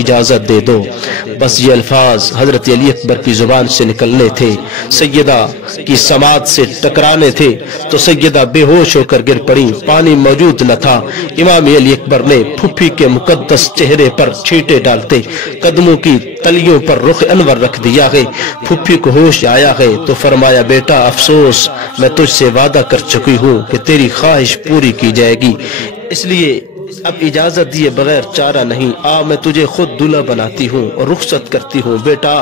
اجازت دے دو۔ بس یہ الفاظ حضرت علی اکبر کی زبان سے نکلنے تھے، سیدہ کی سماعت سے ٹکرانے تھے تو سیدہ بے ہوش ہو کر گر پڑی۔ پانی موجود نہ تھا۔ امام علی اکبر نے پھپھی کے مقدس چہرے پر چھینٹے ڈالتے قدموں کی تلیوں پر رخ انور رکھ دیا ہے۔ پھپھی کو ہوش آیا ہے تو فرمایا، بیٹا افسوس، میں تجھ سے وعدہ کر چکی ہوں کہ تیری خواہش پوری کی جائے گی، اس لیے اب اجازت دیے بغیر چارہ نہیں، میں تجھے خود دلہا بناتی ہوں اور رخصت کرتی ہوں۔ بیٹا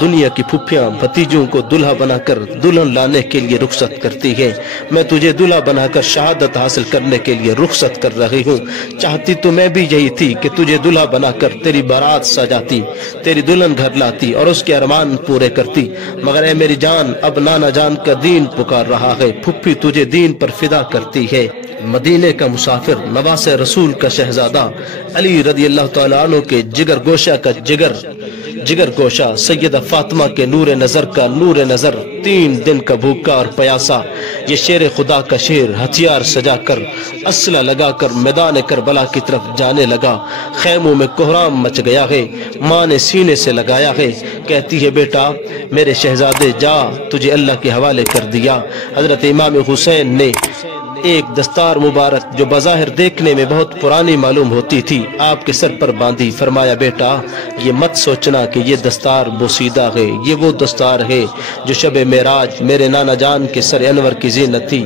دنیا کی پھپھیاں بھتیجوں کو دلہا بنا کر دلہن لانے کے لیے رخصت کرتی ہیں، میں تجھے دلہا بنا کر شہادت حاصل کرنے کے لیے رخصت کر رہی ہوں۔ چاہتی تو میں بھی یہی تھی کہ تجھے دلہا بنا کر تیری بارات سجاتی، تیری دلہن گھر لاتی اور اس کے ارمان پورے کرتی، مگر اے میری جان، اب نانا جان کا دین پکار رہا ہے، پھپھی تجھے دین پر فدا کرتی ہے۔ مدینے کا مسافر، نواز رسول کا شہزادہ، علی رضی اللہ تعالیٰ عنہ کے جگر گوشہ کا جگر گوشہ، سیدہ فاطمہ کے نور نظر کا نور نظر، 3 دن کا بھوکا اور پیاسا، یہ شیر خدا کا شیر ہتھیار سجا کر اسلحہ لگا کر میدان کربلا کی طرف جانے لگا۔ خیموں میں کوہرام مچ گیا ہے، ماں نے سینے سے لگایا ہے، کہتی ہے، بیٹا میرے شہزادے جا، تجھے اللہ کے حوالے کر دیا۔ حضرت امام حسین نے ایک دستار مبارک جو بظاہر دیکھنے میں بہت پرانی معلوم ہوتی تھی آپ کے سر پر باندھی، فرمایا، بیٹا یہ مت سوچنا کہ یہ دستار بوسیدہ ہے، یہ وہ دستار ہے جو شب معراج میرے نانا جان کے سر انور کی زینت تھی،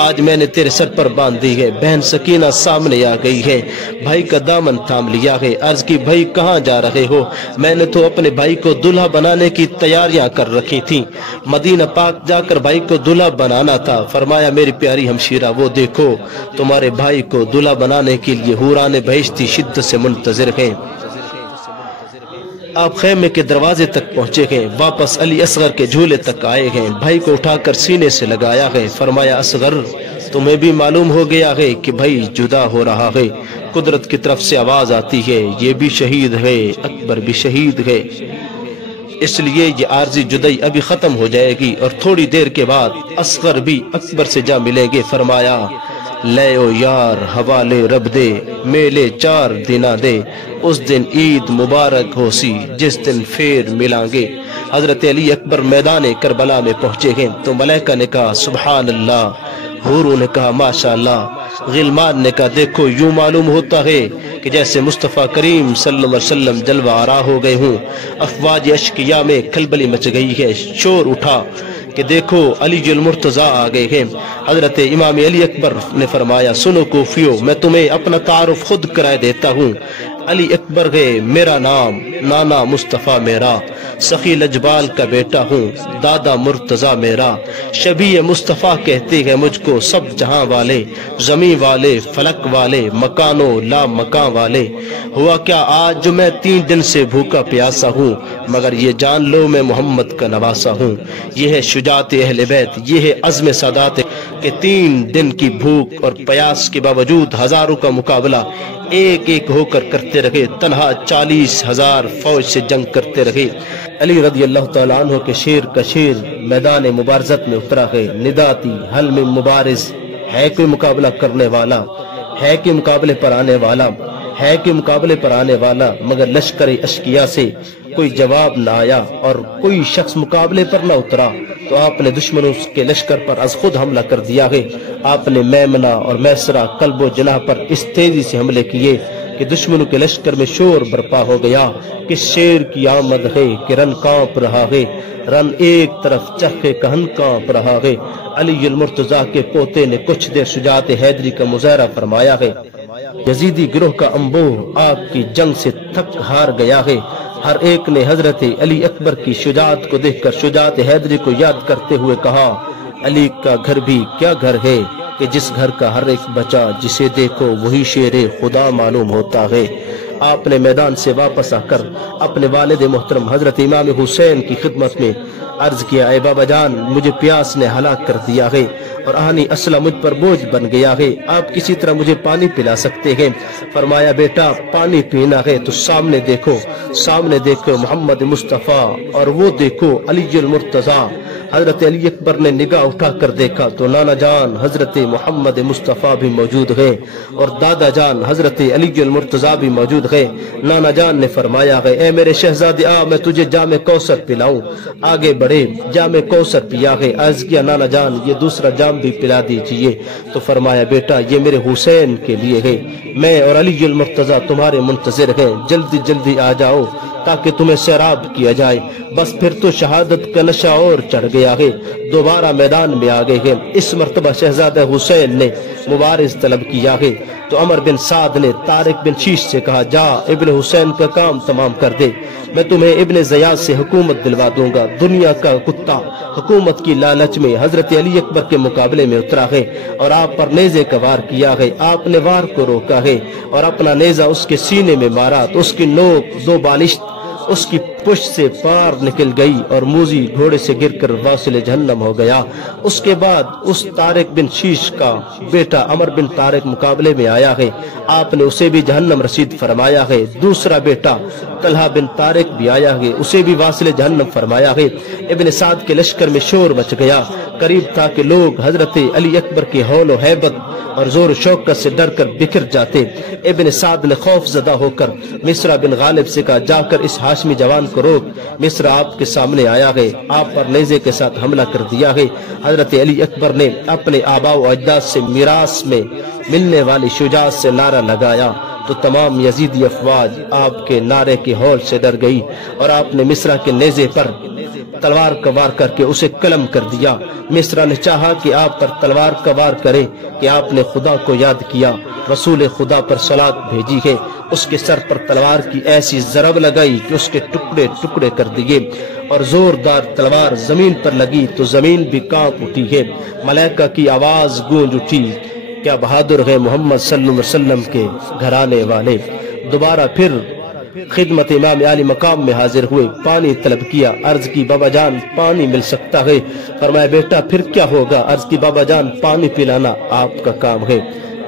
آج میں نے تیرے سر پر باندھی ہے۔ بہن سکینہ سامنے آ گئی ہے، بھائی کا دامن تھام لیا ہے، عرض کی، بھائی کہاں جا رہے ہو؟ میں نے تو اپنے بھائی کو دلہا بنانے کی تیاریاں کر رکھی تھی، مدینہ پاک جا کر بھائی کو دلہا بنانا تھا۔ فرمایا، میری پیاری ہمشیرہ وہ دیکھو تمہارے بھائی کو دلہا بنانے کے لیے حوران بہشتی شدت سے منتظر ہیں۔ آپ خیمے کے دروازے تک پہنچے ہیں، واپس علی اصغر کے جھولے تک آئے ہیں، بھائی کو اٹھا کر سینے سے لگایا ہے، فرمایا، اصغر تمہیں بھی معلوم ہو گیا ہے کہ بھائی جدا ہو رہا ہے۔ قدرت کی طرف سے آواز آتی ہے، یہ بھی شہید ہے، اکبر بھی شہید ہے، اس لیے یہ عارضی جدائی ابھی ختم ہو جائے گی اور تھوڑی دیر کے بعد اصغر بھی اکبر سے جا ملیں گے۔ فرمایا، لے او یار حوالے رب دے، میلے 4 دن دے، اس دن عید مبارک ہو سی جس دن پھر ملیں گے۔ حضرت علی اکبر میدان کربلا میں پہنچے ہیں تو ملائکہ نے کہا، سبحان اللہ، حوروں نے کہا، ماشاءاللہ، غلمان نے کہا، دیکھو یوں معلوم ہوتا ہے کہ جیسے مصطفیٰ کریم صلی اللہ علیہ وسلم جلوہ آرا ہو گئے ہوں۔ افواج اشقیاء میں کھلبلی مچ گئی ہے، شور اٹھا کہ دیکھو علی المرتضیٰ آ گئے ہیں۔ حضرت امام علی اکبر نے فرمایا، سنو کوفیو، میں تمہیں اپنا تعارف خود کرائے دیتا ہوں، علی اکبر ہے میرا نام، نانا مصطفیٰ میرا، سخی لجبال کا بیٹا ہوں، دادا مرتضیٰ میرا، شبیہ مصطفیٰ کہتے ہیں مجھ کو سب جہاں والے، زمین والے، فلک والے، مکانوں لا مکان والے۔ ہوا کیا آج جو میں 3 دن سے بھوکا پیاسا ہوں، مگر یہ جان لو میں محمد کا نواسا ہوں۔ یہ ہے شجاعت اہل بیت، یہ ہے عزم سادات کہ 3 دن کی بھوک اور پیاس کے باوجود ہزاروں کا مقابلہ ایک ایک ہو کر کرتے رہے، تنہا 40,000 فوج سے جنگ کرتے رہے۔ علی رضی اللہ تعالیٰ عنہ کے شیر کا شیر میدان مبارزت میں اترا ہے، نداتی حل میں مبارز، ہے کوئی مقابلہ کرنے والا، ہے کہ مقابلے پر آنے والا، ہے کہ مقابلے پر آنے والا، مگر لشکر اشقیاء سے کوئی جواب نہ آیا اور کوئی شخص مقابلے پر نہ اترا تو آپ نے دشمنوں کے لشکر پر از خود حملہ کر دیا ہے۔ آپ نے میمنہ اور میسرہ، قلب و جناح پر اس تیزی سے حملے کیے کہ دشمنوں کے لشکر میں شور برپا ہو گیا کہ شیر کی آمد ہے کہ رن کانپ رہا ہے، رن ایک طرف چخے کہن کانپ رہا ہے۔ علی المرتضیٰ کے پوتے نے کچھ دیر شجاعت حیدری کا مظاہرہ فرمایا ہے۔ یزیدی گروہ کا انبوہ آگ کی جنگ سے تھک ہار گیا ہے۔ ہر ایک نے حضرت علی اکبر کی شجاعت کو دیکھ کر شجاعت حیدری کو یاد کرتے ہوئے کہا، علی کا گھر بھی کیا گھر ہے کہ جس گھر کا ہر ایک بچہ جسے دیکھو وہی شیر خدا معلوم ہوتا ہے۔ آپ نے میدان سے واپس آ کر اپنے والد محترم حضرت امام حسین کی خدمت میں عرض کیا اے بابا جان مجھے پیاس نے ہلاک کر دیا ہے اور آہنی اسلحہ مجھ پر بوجھ بن گیا ہے، آپ کسی طرح مجھے پانی پلا سکتے ہیں؟ فرمایا بیٹا پانی پینا ہے تو سامنے دیکھو محمد مصطفیٰ اور وہ دیکھو علی المرتضیٰ۔ حضرت علی اکبر نے نگاہ اٹھا کر دیکھا تو نانا جان حضرت محمد مصطفیٰ بھی موجود ہے اور دادا جان حضرت علی المرتضیٰ بھی موجود ہے۔ نانا جان نے فرمایا ہے اے میرے شہزادے آ میں تجھے جام کوثر پلاؤں۔ آگے بڑھے جام کوثر پیا ہے۔ عرض کیا نانا جان یہ دوسرا جام بھی پلا دیجئے، تو فرمایا بیٹا یہ میرے حسین کے لیے ہے، میں اور علی المرتضیٰ تمہارے منتظر ہیں، جلدی جلدی آ جاؤ تاکہ تمہیں سیراب کیا جائے۔ بس پھر تو شہادت کا نشہ اور چڑھ گیا ہے، دوبارہ میدان میں آگے ہیں۔ اس مرتبہ شہزادہ حسین نے مبارز طلب کیا ہے تو عمر بن سعد نے طارق بن شیش سے کہا جا ابن حسین کا کام تمام کر دے، میں تمہیں ابن زیاد سے حکومت دلوا دوں گا۔ دنیا کا کتا حکومت کی لالچ میں حضرت علی اکبر کے مقابلے میں اترا ہے اور آپ پر نیزے کا وار کیا ہے، آپ نے وار کو روکا ہے اور اپنا نیزہ اس کے سینے میں مارا تو اس کی نوک دو بالشت اس کی پشت سے پار نکل گئی اور موزی گھوڑے سے گر کر واصل جہنم ہو گیا۔ اس کے بعد اس طارق بن شیش کا بیٹا عمر بن طارق مقابلے میں آیا ہے، آپ نے اسے بھی جہنم رسید فرمایا ہے۔ دوسرا بیٹا طلحہ بن طارق بھی آیا ہے، اسے بھی واصل جہنم فرمایا ہے۔ ابن سعد کے لشکر میں شور مچ گیا، قریب تھا کہ لوگ حضرت علی اکبر کے ہول و ہیبت اور زور و شوکت سے ڈر کر بکھر جاتے۔ ابن سعد نے خوف زدہ ہو کر مصرع بن غالب سے کہا جا کر اس ہاشمی جوان کو روک۔ مصرع آپ کے سامنے آیا ہے، آپ پر نیزے کے ساتھ حملہ کر دیا ہے۔ حضرت علی اکبر نے اپنے آباء و اجداد سے میراث میں ملنے والی شجاعت سے نعرہ لگایا تو تمام یزیدی افواج آپ کے نعرے کے ہول سے ڈر گئی اور آپ نے مصرع کے نیزے پر تلوار کا وار کر کے اسے قلم کر دیا۔ مصرع نے چاہا کہ آپ پر تلوار کا وار کرے کہ آپ نے خدا کو یاد کیا، رسول خدا پر صلات بھیجی ہے، اس کے سر پر تلوار کی ایسی ضرب لگائی کہ اس کے ٹکڑے ٹکڑے کر دیے اور زوردار تلوار زمین پر لگی تو زمین بھی کانپ اٹھی ہے۔ ملائکہ کی آواز گونج اٹھی کیا بہادر ہے محمد صلی اللہ علیہ وسلم کے گھرانے والے۔ دوبارہ پھر خدمت امام علی مقام میں حاضر ہوئے، پانی طلب کیا، عرض کی بابا جان پانی مل سکتا ہے؟ فرمایا بیٹا پھر کیا ہوگا؟ عرض کی بابا جان پانی پلانا آپ کا کام ہے،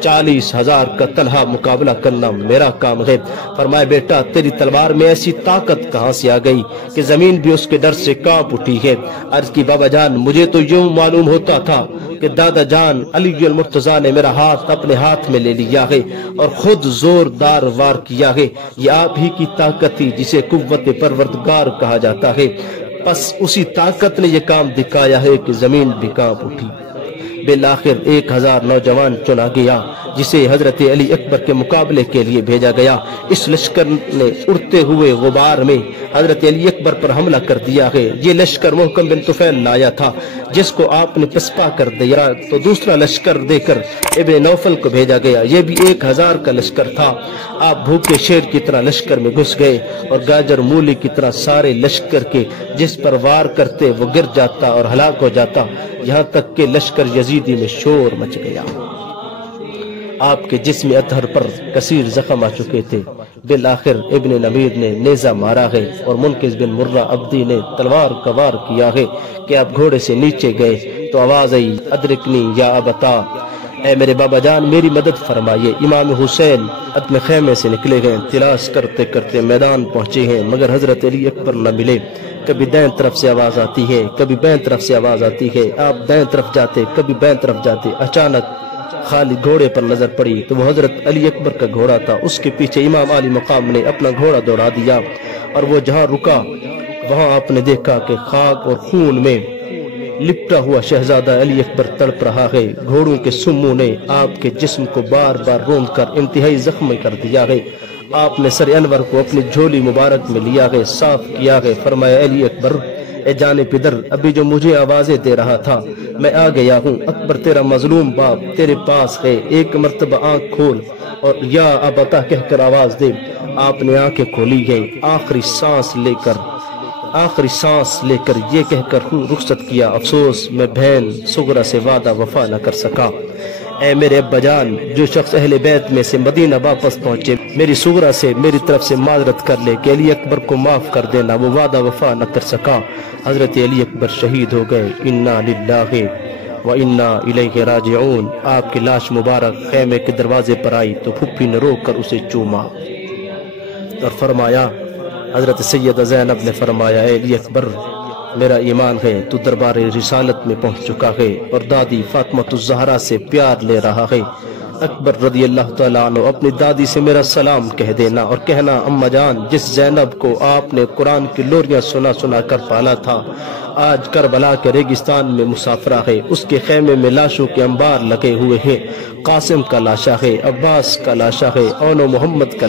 40,000 کا طلحہ مقابلہ کرنا میرا کام ہے۔ فرمایا بیٹا تیری تلوار میں ایسی طاقت کہاں سے آ گئی کہ زمین بھی اس کے ڈر سے کانپ اٹھی ہے؟ عرض کی بابا جان مجھے تو یوں معلوم ہوتا تھا کہ دادا جان علی المرتضیٰ نے میرا ہاتھ اپنے ہاتھ میں لے لیا ہے اور خود زوردار وار کیا ہے، یہ آپ ہی کی طاقت تھی جسے قوت پروردگار کہا جاتا ہے، پس اسی طاقت نے یہ کام دکھایا ہے کہ زمین بھی کانپ اٹھی۔ بالآخر 1000 نوجوان چنا گیا جسے حضرت علی اکبر کے مقابلے کے لیے بھیجا گیا۔ اس لشکر نے اڑتے ہوئے غبار میں حضرت علی اکبر پر حملہ کر دیا ہے۔ یہ لشکر محکم بن طفیل لایا تھا جس کو آپ نے پسپا کر دیا تو دوسرا لشکر دے کر ابن نوفل کو بھیجا گیا، یہ بھی 1000 کا لشکر تھا۔ آپ بھوکے شیر کی طرح لشکر میں گھس گئے اور گاجر مولی کی طرح سارے لشکر کے جس پر وار کرتے وہ گر جاتا اور ہلاک ہو جاتا، یہاں تک کہ لشکر یزیدی میں شور مچ گیا۔ آپ کے جسم اطہر پر کثیر زخم آ چکے تھے۔ بالآخر ابن نمیر نے نیزہ مارا ہے اور منقذ بن مرہ عبدی نے تلوار کا وار کیا ہے کہ آپ گھوڑے سے نیچے گئے تو آواز آئی ادرکنی یا ابتا، اے میرے بابا جان میری مدد فرمائیے۔ امام حسین اپنے خیمے سے نکلے ہیں، تلاش کرتے کرتے میدان پہنچے ہیں مگر حضرت علی اکبر نہ ملے۔ کبھی دائیں طرف سے آواز آتی ہے، کبھی بائیں طرف سے آواز آتی ہے، آپ دائیں طرف جاتے کبھی بائیں طرف جاتے۔ اچانک خالد گھوڑے پر نظر پڑی تو وہ حضرت علی اکبر کا گھوڑا تھا، اس کے پیچھے امام علی مقام نے اپنا گھوڑا دوڑا دیا اور وہ جہاں رکا وہاں آپ نے دیکھا کہ خاک اور خون میں لپٹا ہوا شہزادہ علی اکبر تڑپ رہا ہے۔ گھوڑوں کے سموں نے آپ کے جسم کو بار بار روند کر انتہائی زخمی کر دیا ہے۔ آپ نے سر انور کو اپنی جھولی مبارک میں لیا ہے، صاف کیا ہے، فرمایا علی اکبر اے جان پدر، ابھی جو مجھے آوازیں دے رہا تھا میں آ گیا ہوں۔ اکبر تیرا مظلوم باپ تیرے پاس ہے، ایک مرتبہ آنکھ کھول اور یا ابتا کہہ کر آواز دے۔ آپ نے آنکھیں کھولی ہے، آخری سانس لے کر یہ کہہ کر رخصت کیا، افسوس میں بہن سغرا سے وعدہ وفا نہ کر سکا۔ اے میرے ابا جان، جو شخص اہل بیت میں سے مدینہ واپس پہنچے میری صغرا سے میری طرف سے معذرت کر لے کہ علی اکبر کو معاف کر دینا، وہ وعدہ وفا نہ کر سکا۔ حضرت علی اکبر شہید ہو گئے۔ انا للہ و انا الیہ راجعون۔ آپ کی لاش مبارک خیمے کے دروازے پر آئی تو پھپھی نے رو کر اسے چوما اور فرمایا، حضرت سیدہ زینب نے فرمایا، اے علی اکبر میرا ایمان ہے تو دربار رسالت میں پہنچ چکا ہے اور دادی فاطمہ الزہرا سے پیار لے رہا ہے۔ اکبر رضی اللہ تعالیٰ عنہ اپنی دادی سے میرا سلام کہہ دینا اور کہنا، اماں جان جس زینب کو آپ نے قرآن کی لوریاں سنا سنا کر پالا تھا آج کربلا کے ریگستان میں مسافرہ ہے، اس کے خیمے میں لاشوں کے انبار لگے ہوئے ہیں، قاسم کا لاشا ہے، عباس کا لاشا ہے، اون و محمد کا